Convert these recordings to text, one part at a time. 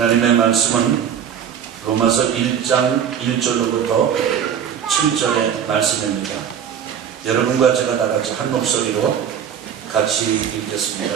하나님의 말씀은 로마서 1장 1절로부터 7절의 말씀입니다. 여러분과 제가 다 같이 한 목소리로 같이 읽겠습니다.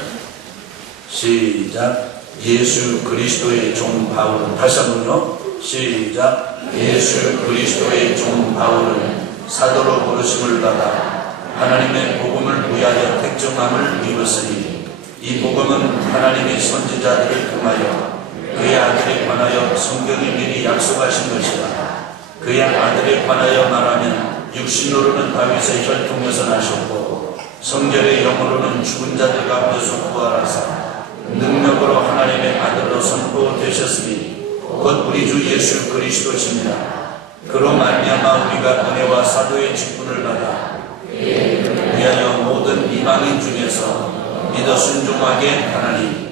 시작. 예수 그리스도의 종 바울은, 다시 한번요. 시작. 예수 그리스도의 종 바울은 사도로 부르심을 받아 하나님의 복음을 위하여 택정함을 입었으니 이 복음은 하나님의 선지자들을 통하여 그의 아들에 관하여 성경이 미리 약속하신 것이라. 그의 아들에 관하여 말하면 육신으로는 다윗의 혈통에서 나셨고 성결의 영으로는 죽은 자들 가운데서 부활하사 능력으로 하나님의 아들로 선포되셨으니 곧 우리 주 예수 그리스도십니다. 그로 말미암아 우리가 은혜와 사도의 직분을 받아 위하여 모든 이방인 중에서 믿어 순종하게 하나니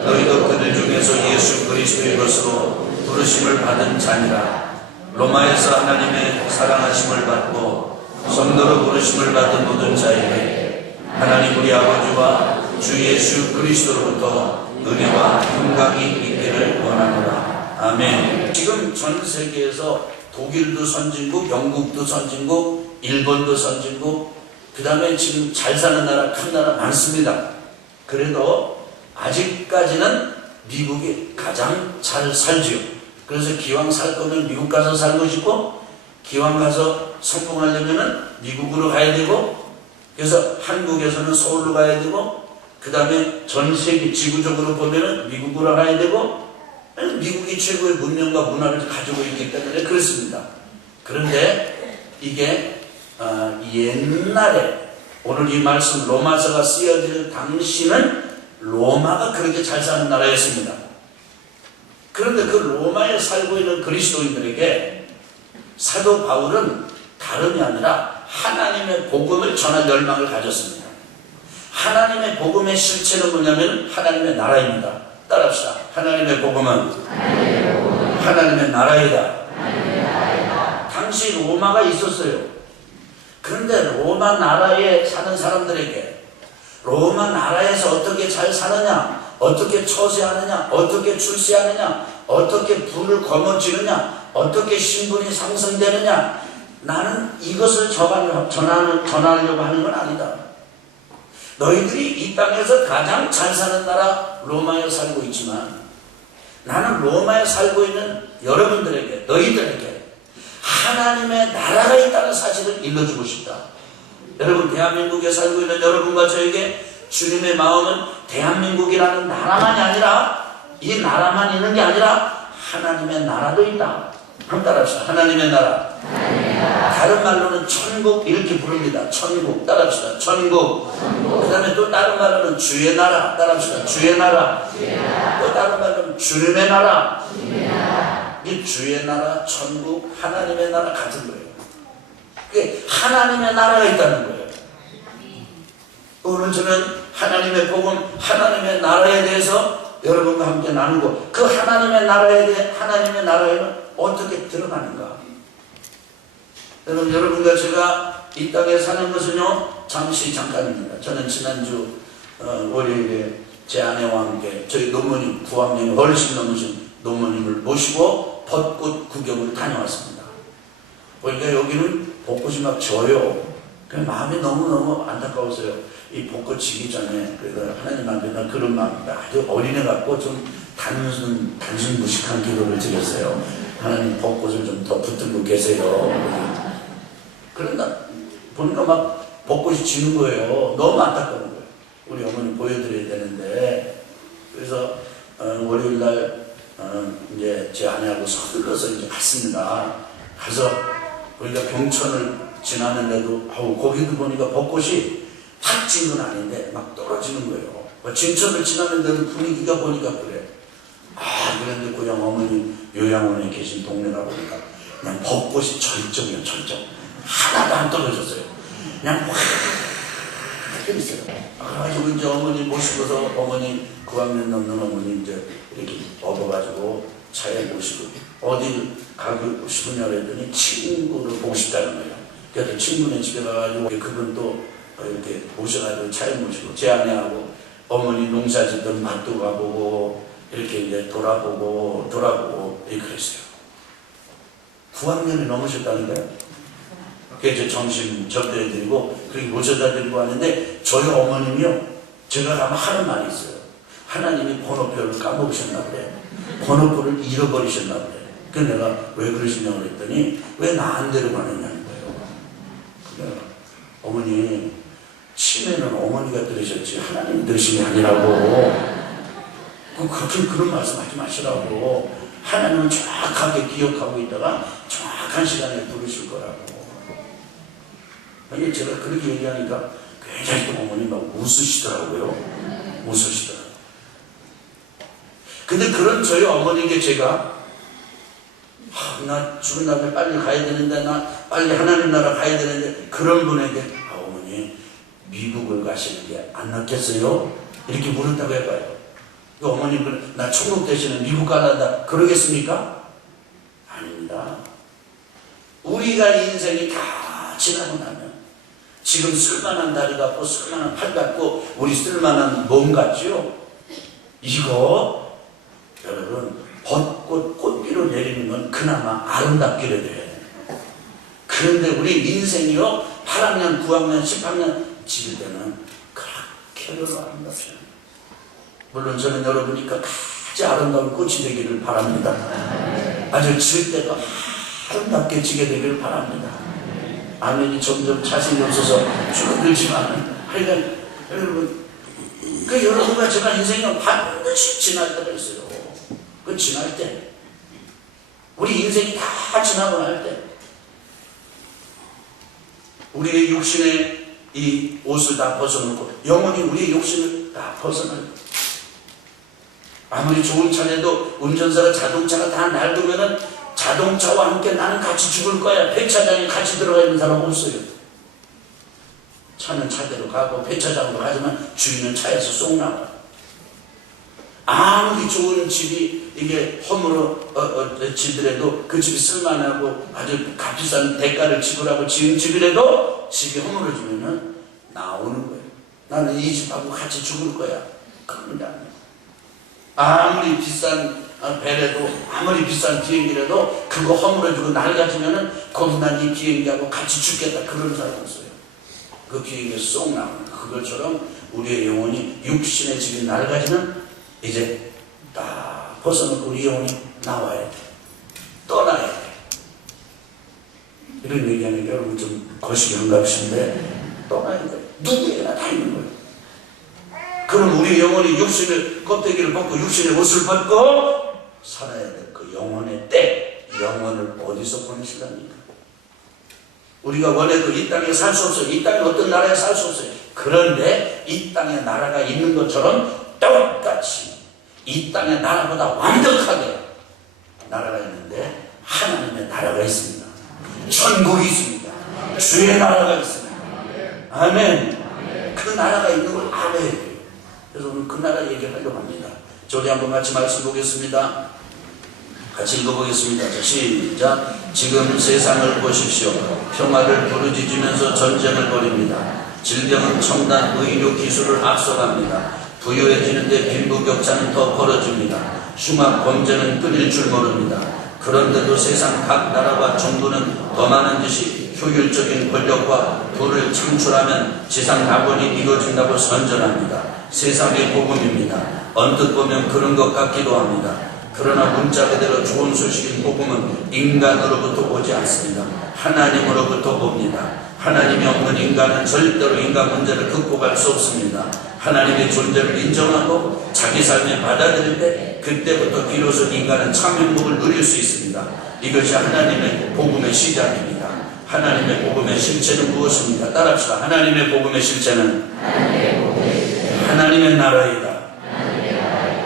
너희도 그들 중에서 예수 그리스도의 것으로 부르심을 받은 자니라. 로마에서 하나님의 사랑하심을 받고 성도로 부르심을 받은 모든 자에게 하나님 우리 아버지와 주 예수 그리스도로부터 은혜와 평강이 있기를 원하노라. 아멘. 지금 전 세계에서 독일도 선진국, 영국도 선진국, 일본도 선진국, 그 다음에 지금 잘 사는 나라, 큰 나라 많습니다. 그래도 아직까지는 미국이 가장 잘 살지요. 그래서 기왕 살 거면 미국 가서 살고 싶고, 기왕 가서 성공하려면 미국으로 가야 되고, 그래서 한국에서는 서울로 가야 되고, 그 다음에 전 세계 지구적으로 보면은 미국으로 가야 되고, 미국이 최고의 문명과 문화를 가지고 있기 때문에 그렇습니다. 그런데 이게 옛날에 오늘 이 말씀 로마서가 쓰여질 당시는 로마가 그렇게 잘 사는 나라였습니다. 그런데 그 로마에 살고 있는 그리스도인들에게 사도 바울은 다름이 아니라 하나님의 복음을 전할 열망을 가졌습니다. 하나님의 복음의 실체는 뭐냐면 하나님의 나라입니다. 따라합시다. 하나님의 복음은 하나님의 나라이다. 당시 로마가 있었어요. 그런데 로마 나라에 사는 사람들에게 로마 나라에서 어떻게 잘 사느냐, 어떻게 처세하느냐, 어떻게 출세하느냐, 어떻게 부를 거머쥐느냐, 어떻게 신분이 상승되느냐, 나는 이것을 전하려고 하는 건 아니다. 너희들이 이 땅에서 가장 잘 사는 나라 로마에 살고 있지만 나는 로마에 살고 있는 여러분들에게, 너희들에게 하나님의 나라가 있다는 사실을 일러주고 싶다. 여러분, 대한민국에 살고 있는 여러분과 저에게 주님의 마음은 대한민국이라는 나라만이 아니라, 이 나라만 있는 게 아니라 하나님의 나라도 있다. 한번 따라합시다. 하나님의 나라. 다른 말로는 천국 이렇게 부릅니다. 천국. 따라합시다. 천국. 그 다음에 또 다른 말로는 주의 나라. 따라합시다. 주의 나라. 또 다른 말로는 주님의 나라. 이 주의 나라, 천국, 하나님의 나라 같은 거예요. 그게 하나님의 나라가 있다는 거예요. 오늘 저는 하나님의 복음, 하나님의 나라에 대해서 여러분과 함께 나누고, 그 하나님의 나라에 대해 하나님의 나라에는 어떻게 들어가는가? 여러분과 제가 이 땅에 사는 것은요, 잠깐입니다. 저는 지난주 월요일에 제 아내와 함께 저희 노모님, 부학년이 훨씬 넘으신 노모님을 모시고 벚꽃 구경을 다녀왔습니다. 그러니까 여기는 벚꽃이 막 져요. 마음이 너무너무 안타까웠어요. 이 벚꽃 지기 전에, 그래서 하나님한테 나 그런 마음, 아주 어린애 같고 좀 단순 무식한 기도를 드렸어요. 하나님 벚꽃을 좀 더 붙들고 계세요. 그런다 보니까 막 벚꽃이 지는 거예요. 너무 안타까운 거예요. 우리 어머니 보여드려야 되는데, 그래서 월요일날 이제 제 아내하고 서둘러서 이제 갔습니다. 가서 우리가 병천을 지나는데도 거기도 보니까 벚꽃이 확 진 건 아닌데 막 떨어지는 거예요. 진천을 지나는데도 분위기가 보니까 그래. 그런데 그냥 어머니 요양원에 계신 동네가 보니까 그냥 벚꽃이 절정이에요. 절정. 하나도 안 떨어졌어요. 그냥 확 있어요. 그래서 이제 어머니 모시고서, 어머니 9학년 넘는 어머니 이제 이렇게 업어가지고 차에 모시고 어디 가고 싶으냐 그랬더니 친구를 보고 싶다는 거예요. 그래서 친구네 집에 가가지고 그분 또 이렇게 모셔가지고 차에 모시고 제 아내하고 어머니 농사 짓던 맛도 가보고 이렇게 이제 돌아보고 이렇게 그랬어요. 9학년이 넘으셨다니까요. 그래서 점심 접대해드리고 그렇게 모셔다 드리고 왔는데 저희 어머님이요, 제가 가면 하는 말이 있어요. 하나님이 번호표를 까먹으셨나 그래. 번호표를 잃어버리셨나 그래. 그래서 내가 왜 그러시냐고 그랬더니 왜 나 안 데려가느냐는 거예요. 그래, 어머니 치매는 어머니가 들으셨지 하나님이 들으신 게 아니라고. 그렇게 그런 말씀 하지 마시라고. 하나님은 정확하게 기억하고 있다가 정확한 시간에 부르실 거라고. 아니, 제가 그렇게 얘기하니까 굉장히 또 어머니 막 웃으시더라고요. 웃으시더라고요. 근데 그런 저희 어머니에게 제가 나 죽은 다음에 빨리 가야 되는데, 나 빨리 하나님 나라 가야 되는데, 그런 분에게 어머니 미국을 가시는 게 안 낫겠어요? 이렇게 물었다고 해봐요. 어머님은 나 천국 대신에 미국 가란다 그러겠습니까? 아닙니다. 우리가 인생이 다 지나고 나면 지금 쓸만한 다리 같고 쓸만한 팔 같고 우리 쓸만한 몸 같죠? 이거 여러분 벚꽃 꽃비로 내리는 건 그나마 아름답기라도 해요. 그런데 우리 인생이요 8학년 9학년 10학년 지을 때는 그렇게 별로 아름답지 않아요. 물론 저는 여러분이 끝까지 아름다운 꽃이 되기를 바랍니다. 아주 지을 때도 아름답게 지게 되기를 바랍니다. 아멘이 점점 자신이 없어서 줄어들지만 하여간 여러분 여러분과 제가 인생은 반드시 지날 때가 있어요. 그 지날 때 우리 인생이 다 지나고 날 때 우리의 육신의 이 옷을 다 벗어놓고 영원히 우리의 욕심을 다 벗어놓고 아무리 좋은 차내도 운전사가 자동차가 다 낡으면은 자동차와 함께 나는 같이 죽을 거야. 폐차장에 같이 들어가 있는 사람 없어요. 차는 차대로 가고 폐차장으로 가지만 주인은 차에서 쏙 나와. 아무리 좋은 집이 이게 허물어 지더라도 그 집이 쓸만하고 아주 값비싼 대가를 지불하고 지은 집이라도 집이 허물어지면은 나오는 거예요. 나는 이 집하고 같이 죽을 거야. 그런데 안 돼. 아무리 비싼 배라도 아무리 비싼 비행기라도 그거 허물어지고 낡아지면은 거기 난 이 비행기하고 같이 죽겠다 그런 사람 없어요. 그 비행기에서 쏙 나오는 그것처럼 우리의 영혼이 육신의 집이 낡아지면 이제 딱 벗어놓고 우리 영혼이 나와야 돼. 떠나야 돼. 이런 얘기하니까 여러분 좀 거시기 한갑신데 떠나야 돼. 누구에게나 다 있는 거예요. 그럼 우리 영혼이 육신의 껍데기를 벗고 육신의 옷을 벗고 살아야 돼. 그 영혼의 때, 영혼을 어디서 보내실랍니까? 우리가 원해도 이 땅에 살 수 없어요. 이 땅에 어떤 나라에 살 수 없어요. 그런데 이 땅에 나라가 있는 것처럼 똑같이 이 땅의 나라보다 완벽하게 나라가 있는데 하나님의 나라가 있습니다. 천국이 있습니다. 주의 나라가 있습니다. 아멘. 그 나라가 있는 걸 알아야 돼요. 그래서 오늘 그 나라 얘기하려고 합니다. 저희 한번 같이 말씀 보겠습니다. 같이 읽어보겠습니다. 자, 시작. 지금 세상을 보십시오. 평화를 부르짖으면서 전쟁을 벌입니다. 질병은 첨단 의료 기술을 앞서갑니다. 부유해지는데 빈부격차는 더 벌어집니다. 흉악 범죄는 끊일 줄 모릅니다. 그런데도 세상 각 나라와 정부는 더 많은 듯이 효율적인 권력과 부를 창출하면 지상 낙원이 이루어진다고 선전합니다. 세상의 복음입니다. 언뜻 보면 그런 것 같기도 합니다. 그러나 문자 그대로 좋은 소식인 복음은 인간으로부터 오지 않습니다. 하나님으로부터 옵니다. 하나님이 없는 인간은 절대로 인간 문제를 극복할 수 없습니다. 하나님의 존재를 인정하고 자기 삶에 받아들일 때 그때부터 비로소 인간은 참 행복을 누릴 수 있습니다. 이것이 하나님의 복음의 시작입니다. 하나님의 복음의 실체는 무엇입니까? 따라합시다. 하나님의 복음의 실체는 하나님의 나라이다.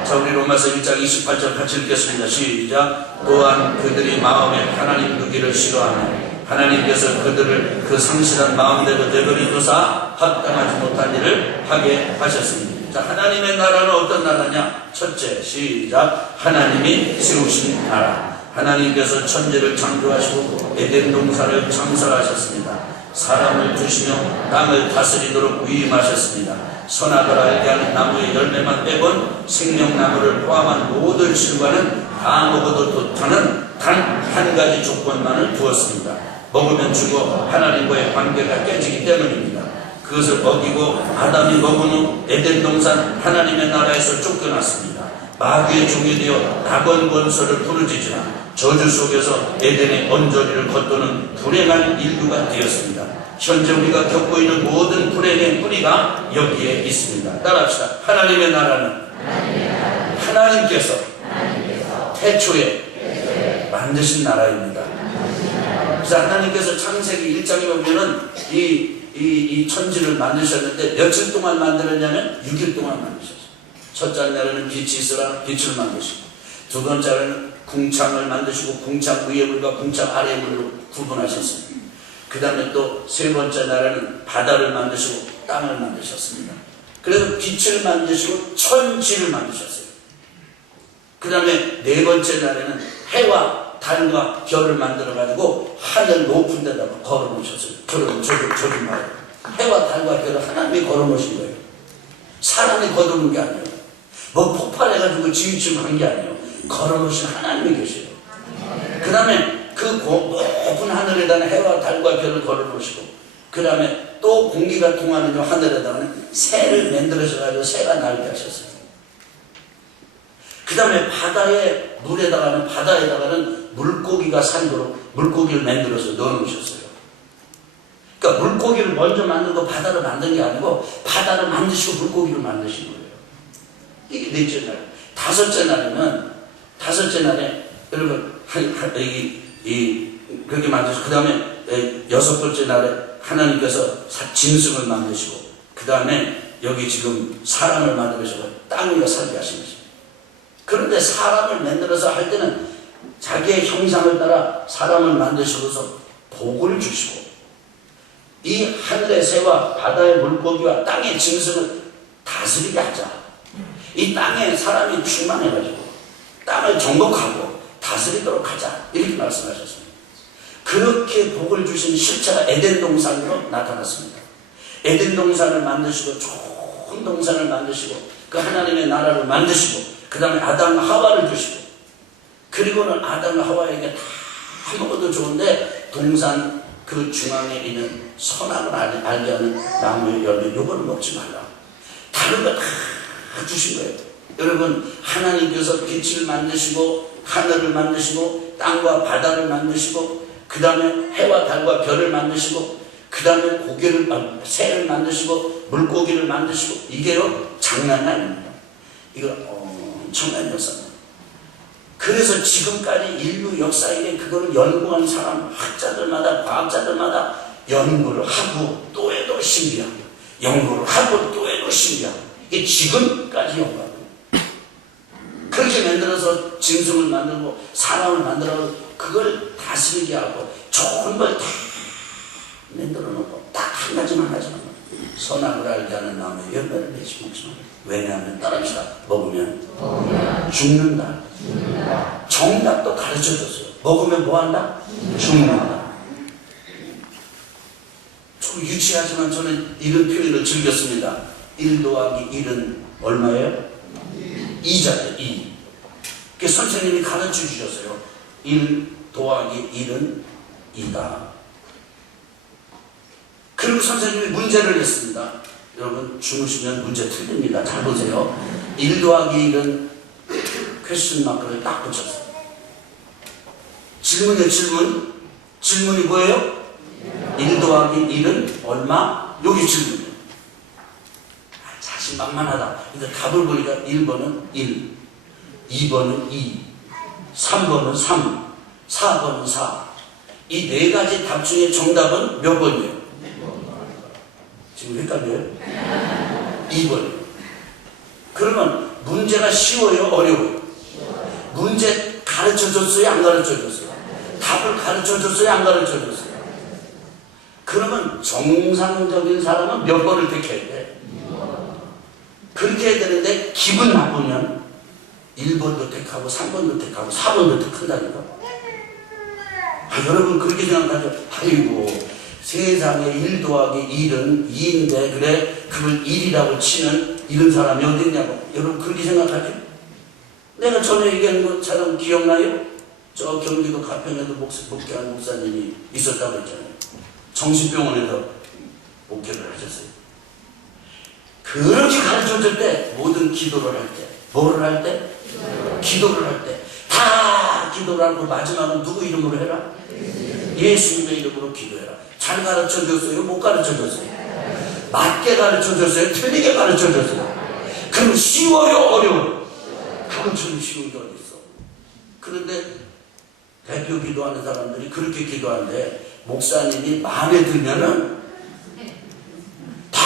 자, 우리 로마서 1장 28절 같이 읽겠습니다. 시작. 또한 그들이 마음에 하나님 두기를 싫어하며 하나님께서 그들을 그 상실한 마음대로 내버리도사 합당하지 못한 일을 하게 하셨습니다. 자, 하나님의 나라는 어떤 나라냐? 첫째, 시작. 하나님이 세우신 나라. 하나님께서 천지를 창조하시고 에덴 동산을 창설하셨습니다. 사람을 주시며 땅을 다스리도록 위임하셨습니다. 선악을 알게 하는 나무의 열매만 빼곤 생명나무를 포함한 모든 실과는 다 먹어도 좋다는 단 한 가지 조건만을 두었습니다. 먹으면 죽어 하나님과의 관계가 깨지기 때문입니다. 그것을 어기고 아담이 먹은 후 에덴 동산 하나님의 나라에서 쫓겨났습니다. 마귀의 종이 되어 낙원 권세를 부르짖으나 저주 속에서 에덴의 언저리를 걷도는 불행한 인류가 되었습니다. 현재 우리가 겪고 있는 모든 불행의 뿌리가 여기에 있습니다. 따라합시다. 하나님의 나라는 하나님께서 태초에 만드신 나라입니다. 그래서 하나님께서 창세기 1장에 보면은 이 천지를 만드셨는데 며칠 동안 만들었냐면 6일 동안 만드셨어요. 첫째 날에는 빛이 있으라 빛을 만드시고, 두 번째 날에는 궁창을 만드시고 궁창 위의 물과 궁창 아래의 물로 구분하셨습니다. 그 다음에 또 세 번째 날에는 바다를 만드시고 땅을 만드셨습니다. 그래서 빛을 만드시고 천지를 만드셨어요. 그 다음에 네 번째 날에는 해와 달과 별을 만들어가지고 하늘 높은 데다가 걸어놓으셨어요. 저기 말이에요. 해와 달과 별을 하나님이 걸어놓으신 거예요. 사람이 걸어놓은 게 아니에요. 뭐 폭발해가지고 지휘침한 게 아니에요. 걸어놓으신 하나님이 계세요. 그 다음에 그 높은 하늘에다가 해와 달과 별을 걸어놓으시고, 그 다음에 또 공기가 통하는 하늘에다가는 새를 만들어셔가지고 새가 날게 하셨어요. 그 다음에 바다에다가는 물고기가 살도록 물고기를 만들어서 넣어놓으셨어요. 그러니까 물고기를 먼저 만들고 바다를 만든 게 아니고 바다를 만드시고 물고기를 만드신 거예요. 이게 넷째 날. 다섯째 날에 여러분 그렇게 만드시고, 그 다음에 여섯 번째 날에 하나님께서 짐승을 만드시고, 그 다음에 여기 지금 사람을 만드셔서 땅 위에 살게 하신 것입니다. 그런데 사람을 만들어서 할 때는 자기의 형상을 따라 사람을 만드시고서 복을 주시고, 이 하늘의 새와 바다의 물고기와 땅의 짐승을 다스리게 하자. 이 땅에 사람이 충만해가지고 땅을 정복하고 다스리도록 하자. 이렇게 말씀하셨습니다. 그렇게 복을 주신 실체가 에덴 동산으로 나타났습니다. 에덴 동산을 만드시고 좋은 동산을 만드시고 그 하나님의 나라를 만드시고, 그 다음에 아담과 하와를 주시고, 그리고는 아담과 하와에게 다 먹어도 좋은데 동산 그 중앙에 있는 선악을 알게 하는 나무의 열매 요거는 먹지 말라. 다른 거 다 주신 거예요. 여러분, 하나님께서 빛을 만드시고 하늘을 만드시고 땅과 바다를 만드시고, 그 다음에 해와 달과 별을 만드시고, 그 다음에 새를 만드시고 물고기를 만드시고, 이게요 장난이 아닙니다. 이거 엄청난 역사입니다. 그래서 지금까지 인류 역사에 그거를 연구한 사람, 학자들마다, 과학자들마다 연구를 하고 또 해도 신비하고, 연구를 하고 또 해도 신비하고, 이게 지금까지 연구합니다. 그렇게 만들어서 짐승을 만들고 사람을 만들어 그걸 다스리게 하고 좋은 걸 다 만들어 놓고 딱 한 가지만 선악을 알게 하는 나무의 열매를 맺지 못하면, 왜냐하면 따라합시다. 먹으면 죽는다. 정답도 가르쳐줬어요. 먹으면 뭐한다? 죽는다. 좀 유치하지만 저는 이런 표현을 즐겼습니다. 1 더하기 1은 얼마예요? 2잖아요. 2. 그 선생님이 가르쳐 주셨어요. 1 더하기 1은 2다. 그리고 선생님이 문제를 냈습니다. 여러분, 주무시면 문제 틀립니다. 잘 보세요. 1 더하기 1은 퀘스천 마크를 딱 붙였어요. 질문이에요, 질문. 질문이 뭐예요? 1 더하기 1은 얼마? 여기 질문이에요. 자신만만하다. 근데 답을 보니까 1번은 1, 2번은 2, 3번은 3, 4번은 4. 이 네 가지 답 중에 정답은 몇 번이에요? 지금 헷갈려요? 2번이에요. 그러면 문제가 쉬워요? 어려워요? 문제 가르쳐줬어요? 안 가르쳐줬어요? 답을 가르쳐줬어요? 안 가르쳐줬어요? 그러면 정상적인 사람은 몇 번을 택해야 돼? 그렇게 해야 되는데 기분 나쁘면 1번도 택하고 3번도 택하고 4번도 택한다니까. 여러분 그렇게 생각하죠. 아이고 세상에 1 더하기 1은 2인데 그래 그걸 1이라고 치는 이런 사람이 어디 있냐고. 여러분 그렇게 생각하죠? 내가 전에 얘기한 것처럼 기억나요? 저 경기도 가평에도 목회한 목사님이 있었다고 했잖아요. 정신병원에서 목회를 하셨어요. 그렇게 가르쳐줄 때 모든 기도를 할 때 뭐를 할 때? 기도를 할 때 다 기도를 하고 마지막은 누구 이름으로 해라? 예수님의 이름으로 기도해라. 잘 가르쳐줬어요? 못 가르쳐줬어요? 맞게 가르쳐줬어요? 틀리게 가르쳐줬어요? 그럼 쉬워요? 어려워요? 그것처럼 쉬운 게 어디 있어? 그런데 대표 기도하는 사람들이 그렇게 기도하는데 목사님이 마음에 들면은 다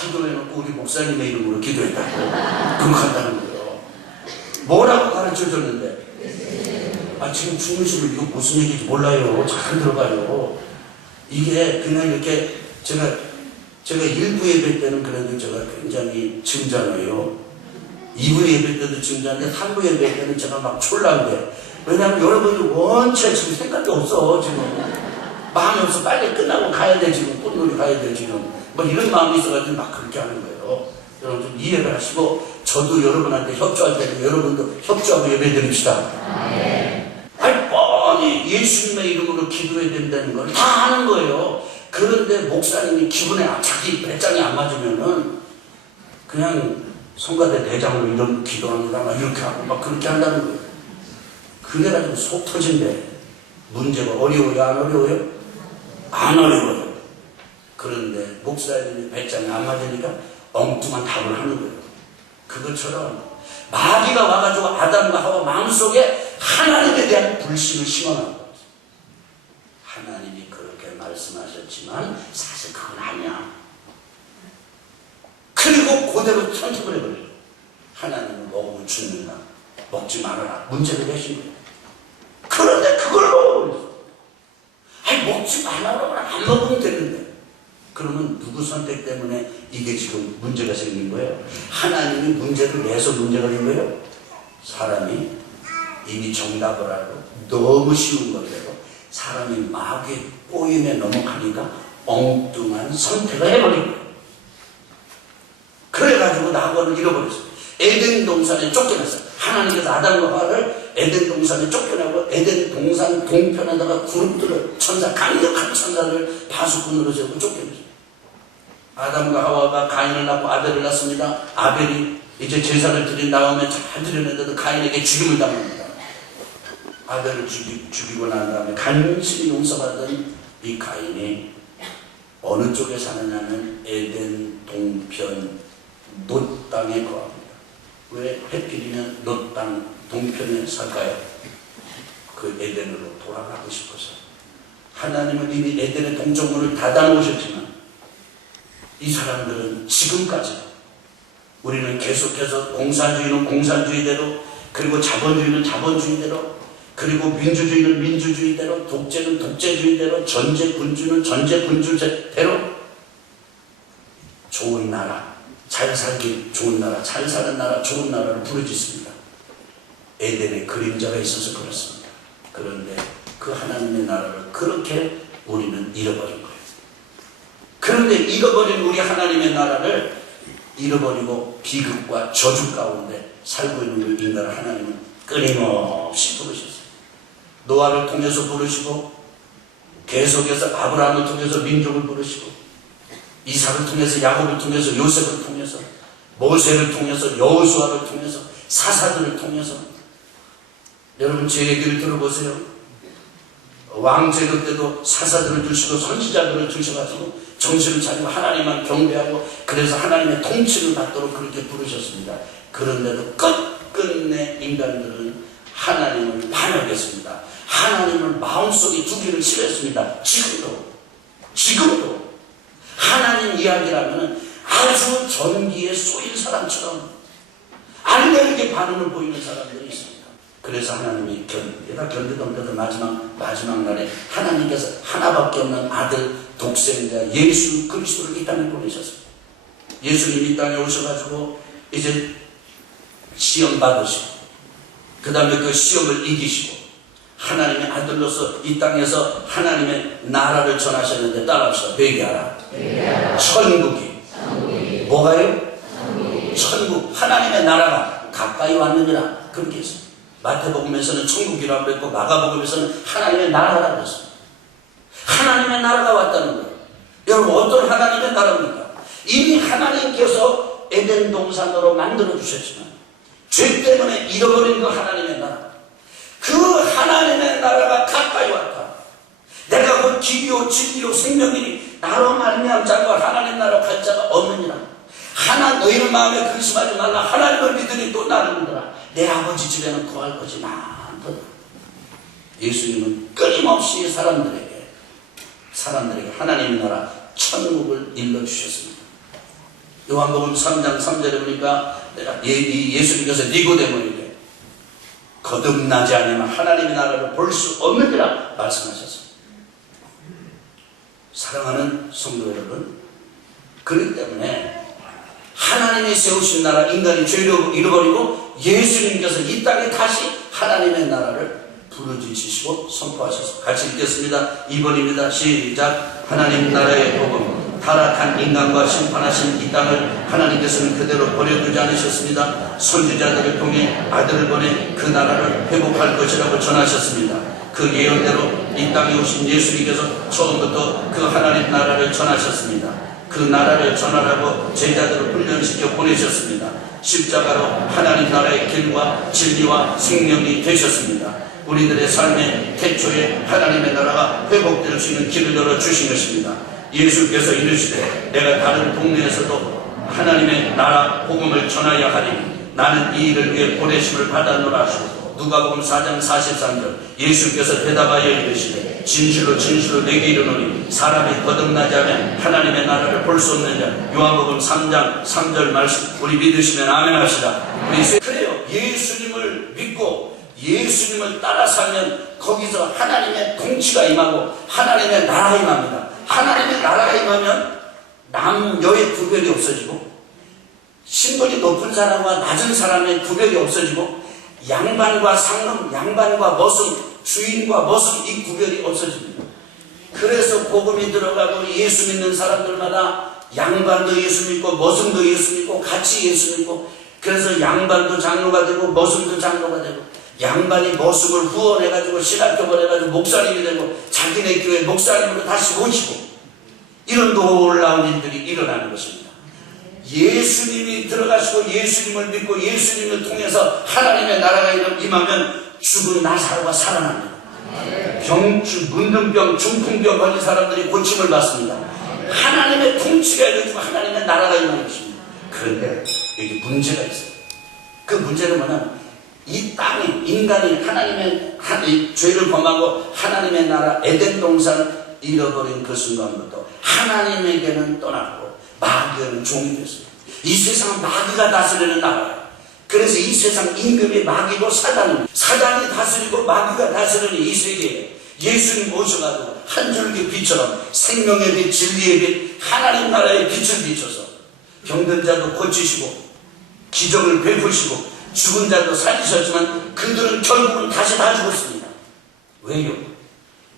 기도해놓고 우리 목사님의 이름으로 기도했다고 그렇게 한다는 거예요. 뭐라고 가르쳐줬는데? 지금 주무시면 이거 무슨 얘기인지 몰라요. 잘 들어가요. 이게 그냥 이렇게 제가 1부 예배 때는 그래도 제가 굉장히 증잖아요. 2부 예배 때도 증자인데 3부 예배 때는 제가 막 촐란데. 왜냐하면 여러분이 원체 지금 생각이 없어. 지금 마음이 없어. 빨리 끝나고 가야 돼. 지금 꽃놀이 가야 돼. 지금 뭐 이런 마음이 있어가지고 막 그렇게 하는 거예요. 여러분 좀 이해를 하시고 저도 여러분한테 협조할 때는 여러분도 협조하고 예배 드립시다. 아니 뻔히 예수님의 이름으로 기도해야 된다는 걸 다 아는 거예요. 그런데 목사님이 기분에 자기 배짱이 안 맞으면은 그냥 성가대 대장으로 이런 기도합니다 막 이렇게 하고 막 그렇게 한다는 거예요. 그래가지고 속 터진대. 문제가 어려워요? 안 어려워요? 안 어려워요. 그런데 목사님이 배짱이 안 맞으니까 엉뚱한 답을 하는 거예요. 그것처럼 마귀가 와가지고 아담과 하와 마음속에 하나님에 대한 불신을 심어놓은 거예요. 하나님이 그렇게 말씀하셨지만 사실 그건 아니야. 그리고 그대로 선택을 해버려요. 하나님은 먹으면 죽는다. 먹지 말아라. 문제를 내신 거예요. 그런데 그걸 먹어버렸어. 아니 먹지 말라고 안 먹으면 되는데. 그러면 누구 선택 때문에 이게 지금 문제가 생긴 거예요? 하나님이 문제를 내서 문제가 된 거예요? 사람이 이미 정답을 알고 너무 쉬운 것대로 사람이 마귀의 꼬임에 넘어가니까 엉뚱한 선택을 해버린 거예요. 그래가지고 낙원을 잃어버렸어요. 에덴 동산에 쫓겨났어요. 하나님께서 아담과 하와를 에덴 동산에 쫓겨나고 에덴 동산 동편에다가 그룹들을 강력한 천사를 파수꾼으로 세우고 쫓겨났어요. 아담과 하와가 가인을 낳고 아벨을 낳습니다. 아벨이 이제 제사를 드린 다음에 잘 드렸는데도 가인에게 죽임을 당합니다. 아벨을 죽이고 난 다음에 간신히 용서받은 이 가인이 어느 쪽에 사느냐면 에덴 동편 놋 땅에 거합니다. 왜 햇길이면 놋 땅 동편에 살까요? 그 에덴으로 돌아가고 싶어서. 하나님은 이미 에덴의 동쪽문을 닫아놓으셨지만 이 사람들은 지금까지 우리는 계속해서 공산주의는 공산주의대로 그리고 자본주의는 자본주의대로 그리고 민주주의는 민주주의대로 독재는 독재주의대로 전제군주는 전제군주대로 좋은 나라 잘 살기 좋은 나라 잘 사는 나라 좋은 나라를 부르짖습니다. 에덴의 그림자가 있어서 그렇습니다. 그런데 그 하나님의 나라를 그렇게 우리는 잃어버린 거예요. 그런데 잃어버린 우리 하나님의 나라를 잃어버리고 비극과 저주 가운데 살고 있는 인간을 하나님은 끊임없이 부르셨어요. 노아를 통해서 부르시고 계속해서 아브라함을 통해서 민족을 부르시고 이삭을 통해서 야곱을 통해서 요셉을 통해서 모세를 통해서 여호수아를 통해서 사사들을 통해서 여러분 제 얘기를 들어보세요. 왕제국 때도 사사들을 주시고 선지자들을 주셔가지고 정신을 차리고 하나님만 경배하고 그래서 하나님의 통치를 받도록 그렇게 부르셨습니다. 그런데도 끝끝내 인간들은 하나님을 반역했습니다. 하나님을 마음속에 두기를 싫어했습니다. 지금도 하나님 이야기라면 아주 전기에 쏘인 사람처럼 알레르기 반응을 보이는 사람들이 있습니다. 그래서 하나님이 견디던 마지막 날에 하나님께서 하나밖에 없는 아들 독생자 예수 그리스도를 이 땅에 보내셨습니다. 예수님이 이 땅에 오셔가지고 이제 시험 받으시고 그 다음에 그 시험을 이기시고 하나님의 아들로서 이 땅에서 하나님의 나라를 전하셨는데 따라합시다. 회개하라. 천국이 뭐가요? 천국. 하나님의 나라가 가까이 왔느니라. 그렇게 했어요. 마태복음에서는 천국이라고 그랬고 마가복음에서는 하나님의 나라라고 그랬어요. 하나님의 나라가 왔다는 거예요. 여러분, 어떤 하나님의 나라입니까? 이미 하나님께서 에덴 동산으로 만들어 주셨지만 죄 때문에 잃어버린 그 하나님의 나라, 그 하나님의 나라가 가까이 왔다. 내가 그 길이요 진리요 생명이니 나로 말미암 자가 하나님 나라 갈 자가 없느니라. 너희는 마음에 근심하지 말라. 하나님을 믿으니 또 나를 믿으라. 내 아버지 집에는 구할 것이 많도다. 예수님은 끊임없이 사람들에게 하나님의 나라 천국을 일러주셨습니다. 요한복음 3장 3절에 보니까 예수님께서 니고데모에게 거듭나지 않으면 하나님의 나라를 볼 수 없느니라 말씀하셨습니다. 사랑하는 성도 여러분, 그렇기 때문에 하나님이 세우신 나라, 인간이 죄를 잃어버리고 예수님께서 이 땅에 다시 하나님의 나라를 부르짖으시고 선포하셨습니다. 같이 읽겠습니다. 2번입니다. 시작. 하나님 나라의 복음, 타락한 인간과 심판하신 이 땅을 하나님께서는 그대로 버려두지 않으셨습니다. 선지자들을 통해 아들을 보내 그 나라를 회복할 것이라고 전하셨습니다. 그 예언대로 이 땅에 오신 예수님께서 처음부터 그 하나님 나라를 전하셨습니다. 그 나라를 전하라고 제자들을 훈련시켜 보내셨습니다. 십자가로 하나님 나라의 길과 진리와 생명이 되셨습니다. 우리들의 삶의 태초에 하나님의 나라가 회복될 수 있는 길을 열어주신 것입니다. 예수께서 이르시되 내가 다른 동네에서도 하나님의 나라 복음을 전하여 하리니 나는 이 일을 위해 보내심을 받았노라 하시고, 누가복음 4장 43절 예수께서 대답하여 이르시되 진실로 진실로 내게 이르노니 사람이 거듭나지 않으면 하나님의 나라를 볼 수 없느냐. 요한복음 3장 3절 말씀 우리 믿으시면 아멘 합시다. 그래요. 예수님을 믿고 예수님을 따라 살면 거기서 하나님의 통치가 임하고 하나님의 나라가 임합니다. 하나님의 나라가 임하면 남녀의 구별이 없어지고, 신분이 높은 사람과 낮은 사람의 구별이 없어지고, 양반과 상놈, 양반과 머슴, 주인과 머슴, 이 구별이 없어집니다. 그래서 복음이 들어가고 예수 믿는 사람들마다 양반도 예수 믿고 머슴도 예수 믿고 같이 예수 믿고, 그래서 양반도 장로가 되고 머슴도 장로가 되고, 양반이 머슴을 후원해가지고 신학교를 해가지고 목사님이 되고 자기네 교회 목사님으로 다시 모시고, 이런 놀라운 일들이 일어나는 것입니다. 예수님이 들어가시고 예수님을 믿고 예수님을 통해서 하나님의 나라가 임하면 죽은 나사로가 살아납니다. 문둥병, 중풍병 걸린 사람들이 고침을 받습니다. 하나님의 통치가 이루어지고 하나님의 나라가 임하는 것입니다. 그런데 여기 문제가 있어요. 그 문제는 뭐냐면 이 땅이, 인간이 하나님의 죄를 범하고 하나님의 나라 에덴 동산을 잃어버린 그 순간부터 하나님에게는 떠났고 마귀는 종이 됐습니다. 이 세상은 마귀가 다스리는 나라예요. 그래서 이 세상 임금이 마귀고 사단입니다. 사단이 다스리고 마귀가 다스리는 이 세계에 예수님 오셔가지고 한 줄기 빛처럼 생명의 빛, 진리의 빛, 하나님 나라의 빛을 비춰서 병든 자도 고치시고 기적을 베푸시고 죽은 자도 살리셨지만 그들은 결국은 다시 다 죽었습니다. 왜요?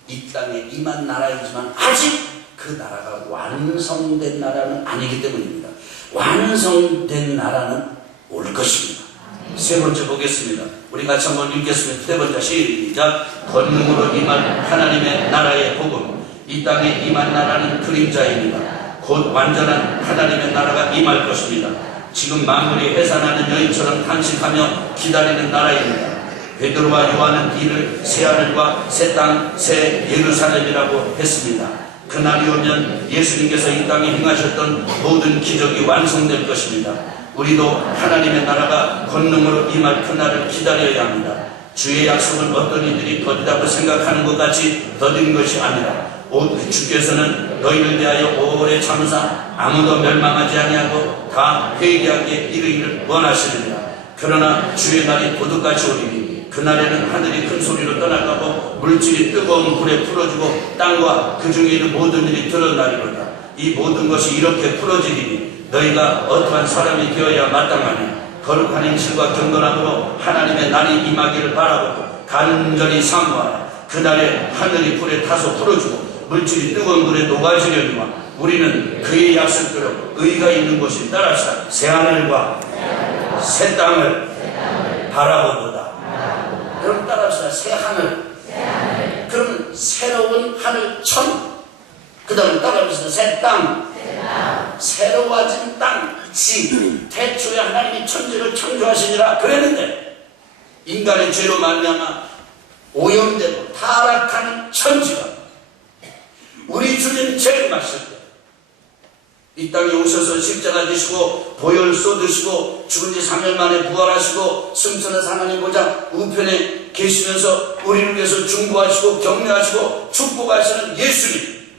이 땅에 임한 나라이지만 아직 그 나라가 완성된 나라는 아니기 때문입니다. 완성된 나라는 올 것입니다. 세 번째 보겠습니다. 우리 같이 한번 읽겠습니다. 세 번째 시작. 권능으로 임할 하나님의 나라의 복음. 이 땅에 임한 나라는 그림자입니다. 곧 완전한 하나님의 나라가 임할 것입니다. 지금 만물이 해산하는 여인처럼 탄식하며 기다리는 나라입니다. 베드로와 요한은 이를 새하늘과 새 땅, 새 예루살렘이라고 했습니다. 그날이 오면 예수님께서 이 땅에 행하셨던 모든 기적이 완성될 것입니다. 우리도 하나님의 나라가 권능으로 임할 그날을 기다려야 합니다. 주의 약속은 어떤 이들이 더디다고 생각하는 것 같이 더딘 것이 아니라 주께서는 너희를 대하여 오래 참으사 아무도 멸망하지 아니하고 다 회개하게 이르기를 원하시느니라. 그러나 주의 날이 도둑같이 오리니 그날에는 하늘이 큰 소리로 떠나가고 물질이 뜨거운 불에 풀어지고 땅과 그 중에 있는 모든 일이 드러나리로다. 이 모든 것이 이렇게 풀어지리니 너희가 어떠한 사람이 되어야 마땅하니 거룩한 행실과 경건함으로 하나님의 날이 임하기를 바라보고 간절히 사모하라. 그날에 하늘이 불에 타서 풀어주고 물질이 뜨거운 물에 녹아지려니와 우리는 그의 약속대로 의가 있는 곳이 따라서 새하늘과 새 땅을 바라보도다. 여러분 따라서 새하늘, 그럼 새로운 하늘천, 그 다음에 따라서 새 땅, 새로워진 땅, 지. 태초에 하나님이 천지를 창조하시니라 그랬는데 인간의 죄로 말미암아 오염되고 타락한 천지가 우리 주님 재림하실 때 이 땅에 오셔서 십자가 지시고 보혈 쏟으시고 죽은 지 3일 만에 부활하시고 승천해서 하나님 보좌 우편에 계시면서 우리를 위해서 중보하시고 격려하시고 축복하시는 예수님,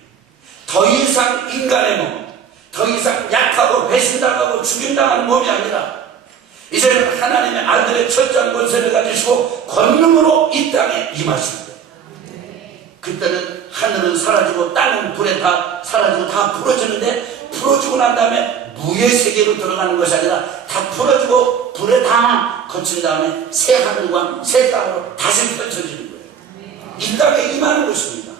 더 이상 인간의 몸, 더 이상 약하고 배신당하고 죽임당하는 몸이 아니라 이제는 하나님의 아들의 철저한 권세를 가지시고 권능으로 이 땅에 임하십니다. 그때는 하늘은 사라지고 땅은 불에 다 사라지고 다 풀어지는데, 풀어주고 난 다음에 무의 세계로 들어가는 것이 아니라 다 풀어주고 불에 다 거친 다음에 새 하늘과 새 땅으로 다시 펼쳐지는 거예요. 이 땅에 임하는 것입니다.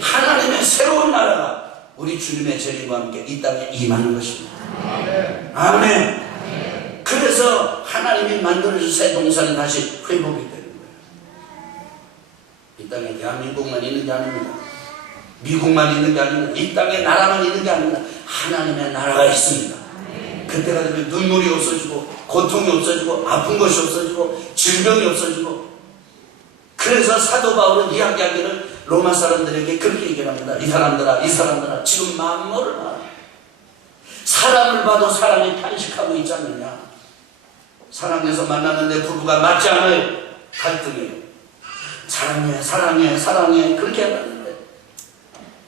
하나님의 새로운 나라가 우리 주님의 재림과 함께 이 땅에 임하는 것입니다. 아멘. 그래서 하나님이 만들어주신 새 동산이 다시 회복이 되는 거예요. 이 땅에 대한민국만 있는 게 아닙니다. 미국만 있는 게 아닙니다. 이 땅에 나라만 있는 게 아닙니다. 하나님의 나라가 있습니다. 그때가 되면 눈물이 없어지고 고통이 없어지고 아픈 것이 없어지고 질병이 없어지고, 그래서 사도 바울은 이야기하기를 로마 사람들에게 그렇게 얘기합니다. 이 사람들아 지금 만물을 봐라. 사람을 봐도 사람이 탄식하고 있지 않느냐. 사랑해서 만났는데 부부가 맞지 않아요. 갈등이에요. 사랑해 그렇게 하는데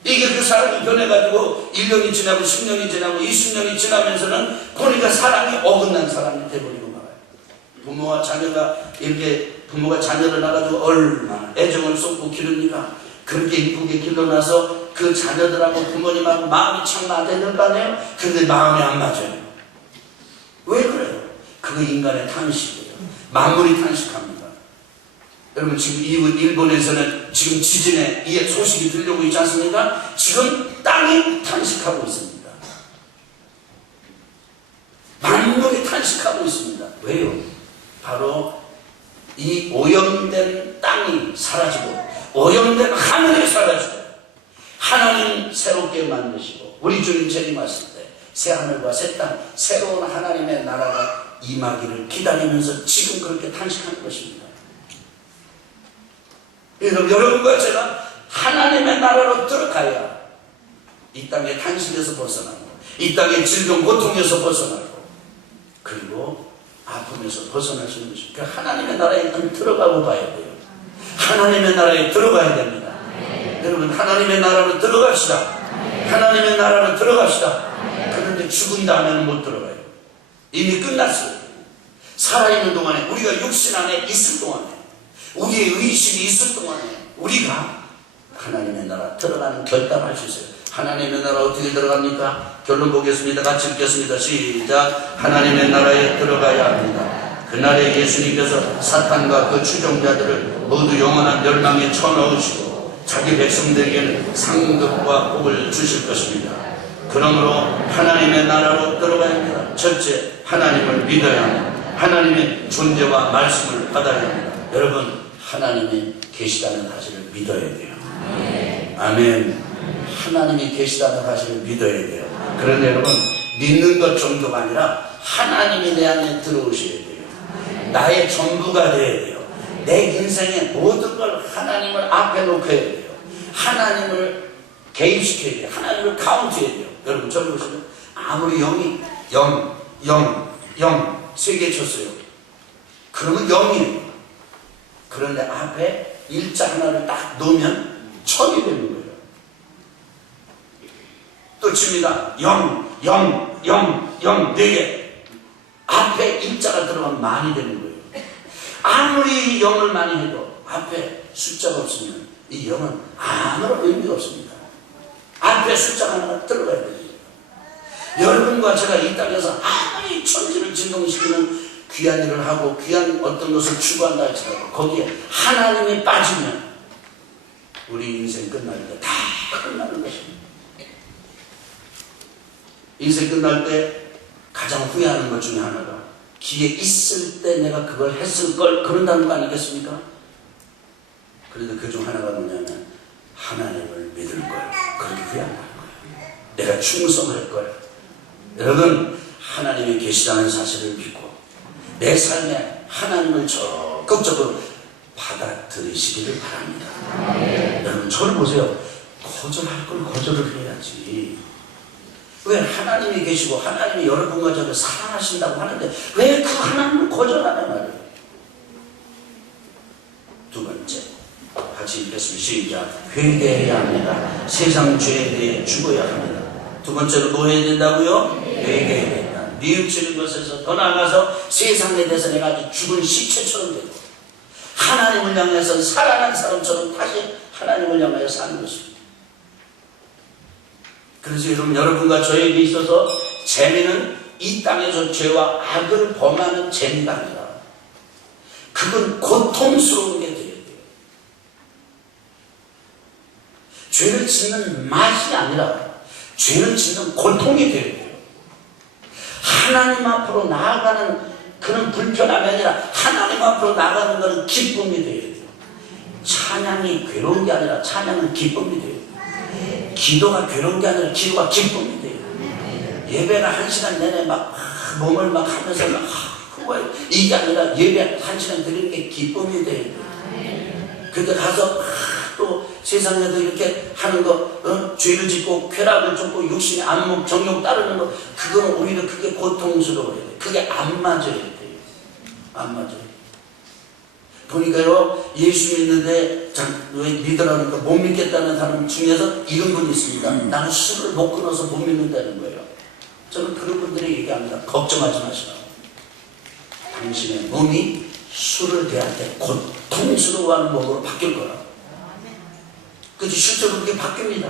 이게 그 사람이 변해가지고 1년이 지나고 10년이 지나고 20년이 지나면서는 보니까 사랑이 어긋난 사람이 돼버리고 말아요. 부모와 자녀가 이렇게, 부모가 자녀를 낳아가지고 얼마나 애정을 쏟고 기르니까 그렇게 이쁘게 길러놔서 그 자녀들하고 부모님하고 마음이 참 맞아야 될 거 아니에요? 근데 마음이 안 맞아요. 왜 그래요? 그거 인간의 탄식이에요. 만물이 탄식합니다. 여러분 지금 일본에서는 지금 지진의 이 소식이 들려오고 있지 않습니까? 지금 땅이 탄식하고 있습니다. 만물이 탄식하고 있습니다. 왜요? 바로 이 오염된 땅이 사라지고 오염된 하늘이 사라지고 하나님 새롭게 만드시고 우리 주님 재림하실 때 새 하늘과 새 땅, 새로운 하나님의 나라가 임하기를 기다리면서 지금 그렇게 탄식하는 것입니다. 여러분과 제가 하나님의 나라로 들어가야 이 땅의 탄식에서 벗어나고 이 땅의 질병 고통에서 벗어나고 그리고 아픔에서 벗어날 수 있는 것입니다. 하나님의 나라에 들어가고 봐야 돼요. 하나님의 나라에 들어가야 됩니다. 여러분 하나님의 나라로 들어갑시다. 하나님의 나라로 들어갑시다. 그런데 죽은 다음에는 못 들어가요. 이미 끝났어요. 살아있는 동안에, 우리가 육신 안에 있을 동안에, 우리의 의식이 있을 동안에 우리가 하나님의 나라 들어가는 결단할 수 있어요. 하나님의 나라 어떻게 들어갑니까? 결론 보겠습니다. 같이 읽겠습니다. 시작. 하나님의 나라에 들어가야 합니다. 그날에 예수님께서 사탄과 그 추종자들을 모두 영원한 멸망에 쳐넣으시고 자기 백성들에게는 상급과 복을 주실 것입니다. 그러므로 하나님의 나라로 들어가야 합니다. 첫째, 하나님을 믿어야 합니다. 하나님의 존재와 말씀을 받아야 합니다. 여러분 하나님이 계시다는 사실을 믿어야 돼요. 아멘. 하나님이 계시다는 사실을 믿어야 돼요. 그런데 여러분 믿는 것 정도가 아니라 하나님이 내 안에 들어오셔야 돼요. 나의 전부가 돼야 돼요. 내 인생의 모든 걸 하나님을 앞에 놓고 해야 돼요. 하나님을 개입시켜야 돼요. 하나님을 카운트해야 돼요. 여러분 저기 보시면 아무리 0이 0 세 개 쳤어요. 그러면 0이에요. 그런데 앞에 일자 하나를 딱 놓으면 1000이 되는 거예요. 또 칩니다. 0 4개. 앞에 일자가 들어가면 많이 되는 거예요. 아무리 0을 많이 해도 앞에 숫자가 없으면 이 0은 아무런 의미가 없습니다. 앞에 숫자가 하나 들어가야 됩니다. 여러분과 제가 이 땅에서 아무리 천지를 진동시키는 귀한 일을 하고 귀한 어떤 것을 추구한다 할지라도 거기에 하나님이 빠지면 우리 인생 끝날 때 다 끝나는 것입니다. 인생 끝날 때 가장 후회하는 것 중에 하나가 기회 있을 때 내가 그걸 했을 걸 그런다는 거 아니겠습니까? 그런데 그 중 하나가 뭐냐면 하나님을 믿을 걸 그렇게 후회한다는 거예요. 내가 충성할 걸. 여러분 하나님이 계시다는 사실을 믿고 내 삶에 하나님을 적극적으로 받아들이시기를 바랍니다. 여러분 저를 보세요. 거절할 걸 거절을 해야지. 왜 하나님이 계시고 하나님이 여러분과 저를 사랑하신다고 하는데 왜 그 하나님을 거절하냐 말이에요. 두 번째 같이 읽겠습니다. 시작. 회개해야 합니다. 세상 죄에 대해 죽어야 합니다. 두 번째로 뭐 해야 된다고요? 회개해야 된다. 뉘우치는 것에서 더 나아가서 세상에 대해서 내가 아주 죽은 시체처럼 되고 하나님을 향해서 살아난 사람처럼 다시 하나님을 향하여 사는 것입니다. 그래서 여러분과 저에게 있어서 재미는 이 땅에서 죄와 악을 범하는 재미가 아니라 그건 고통스러운 게 돼야 돼요. 죄를 짓는 맛이 아니라 죄를 짓는 고통이 돼야 돼요. 하나님 앞으로 나아가는 그런 불편함이 아니라 하나님 앞으로 나아가는 것은 기쁨이 돼야 돼요. 찬양이 괴로운 게 아니라 찬양은 기쁨이 돼요. 기도가 괴로운 게 아니라 기도가 기쁨이 돼요. 예배가 1시간 내내 막 몸을 막 하면서 막 이게 아니라 예배 1시간 드리는 게 기쁨이 돼요. 근데 가서 또 세상에도 이렇게 하는 거 죄를 짓고 쾌락을 쫓고 육신의 안목 정욕 따르는 거 그거는 오히려 그게 고통스러워요. 그게 안 맞아야 돼요. 안 맞아요. 보니까요 예수 믿는데 왜 믿으라니까 못 믿겠다는 사람 중에서 이런 분이 있습니다. 나는 술을 못 끊어서 못 믿는다는 거예요. 저는 그런 분들이 얘기합니다. 걱정하지 마시라고. 당신의 몸이 술을 대할 때 고통스러워하는 몸으로 바뀔 거라고. 그래서 실제로 그렇게 바뀝니다.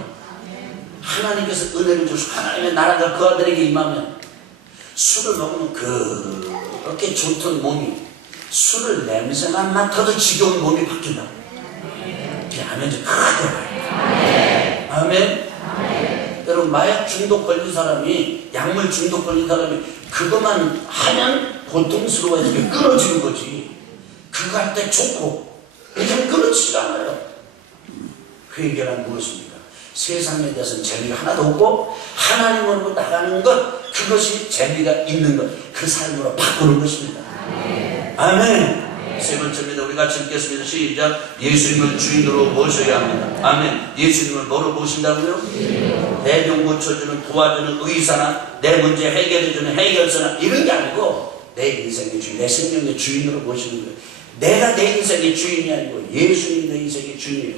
하나님께서 은혜를 주시고 하나님의 나라가 그 아들에게 임하면 술을 먹으면 그렇게 좋던 몸이 술을 냄새만 맡아도 지겨운 몸이 바뀐다. 아멘 좀 크게 봐요. 아멘. 여러분 마약 중독 걸린 사람이 약물 중독 걸린 사람이 그것만 하면 고통스러워서 끊어지는 거지. 그거 할 때 좋고 이게 끊어지지가 않아요. 회개란 무엇입니까? 세상에 대해서는 재미가 하나도 없고 하나님으로 나가는 것 그것이 재미가 있는 것 그 삶으로 바꾸는 것입니다. 아멘. 세 번째입니다. 우리 같이 읽겠습니다. 시작. 예수님을 주인으로 모셔야 합니다. 아멘. 예수님을 뭐로 모신다고요? 내 병 고쳐주는 도와주는 의사나 내 문제 해결해주는 해결사나 이런 게 아니고 내 인생의 주인, 내 생명의 주인으로 모시는 거예요. 내가 내 인생의 주인이 아니고 예수님이 내 인생의 주인이에요.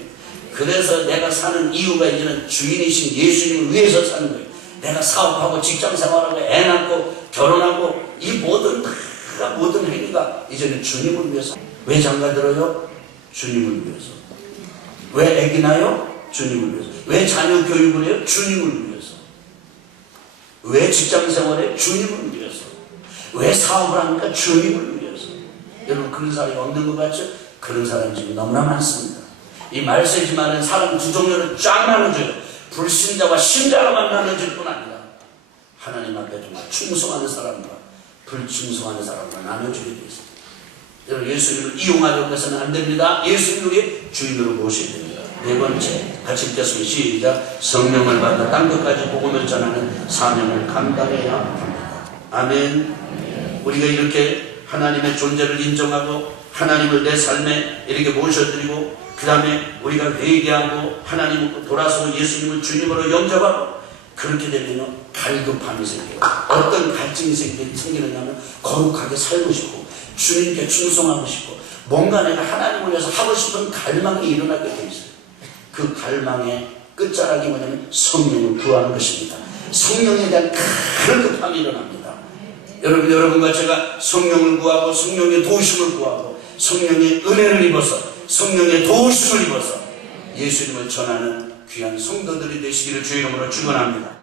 그래서 내가 사는 이유가 이제는 주인이신 예수님을 위해서 사는 거예요. 내가 사업하고 직장생활하고 애 낳고 결혼하고 이 모든 행위가 이제는 주님을 위해서. 왜 장가들어요? 주님을 위해서. 왜 애기 낳아요? 주님을 위해서. 왜 자녀 교육을 해요? 주님을 위해서. 왜 직장생활을 해요? 주님을 위해서. 왜 사업을 합니까? 주님을 위해서. 여러분 그런 사람이 없는 것 같죠? 그런 사람이 지금 너무나 많습니다. 이 말세지만은 사람 두 종류를 쫙 나눠줘요. 불신자와 신자로만 나눠질 뿐 아니라 하나님 앞에 정말 충성하는 사람과 불충성하는 사람과 나눠주게 되어 있습니다. 여러분 예수님을 이용하려고 해서는 안 됩니다. 예수님을 우리 주인으로 모셔야 됩니다. 네 번째 같이 읽겠습니다. 시작. 성령을 받아 땅끝까지 복음을 전하는 사명을 감당해야 합니다. 아멘. 우리가 이렇게 하나님의 존재를 인정하고 하나님을 내 삶에 이렇게 모셔드리고 그 다음에 우리가 회개하고 하나님으로 돌아서 예수님을 주님으로 영접하고 그렇게 되면 갈급함이 생겨요. 어떤 갈증이 생기느냐면 거룩하게 살고 싶고 주님께 충성하고 싶고 뭔가 내가 하나님을 위해서 하고 싶은 갈망이 일어나게 돼 있어요. 그 갈망의 끝자락이 뭐냐면 성령을 구하는 것입니다. 성령에 대한 갈급함이 일어납니다. 여러분과 제가 성령을 구하고 성령의 도우심을 구하고 성령의 은혜를 입어서 성령의 도우심을 입어서 예수님을 전하는 귀한 성도들이 되시기를 주의 이름으로 축원합니다.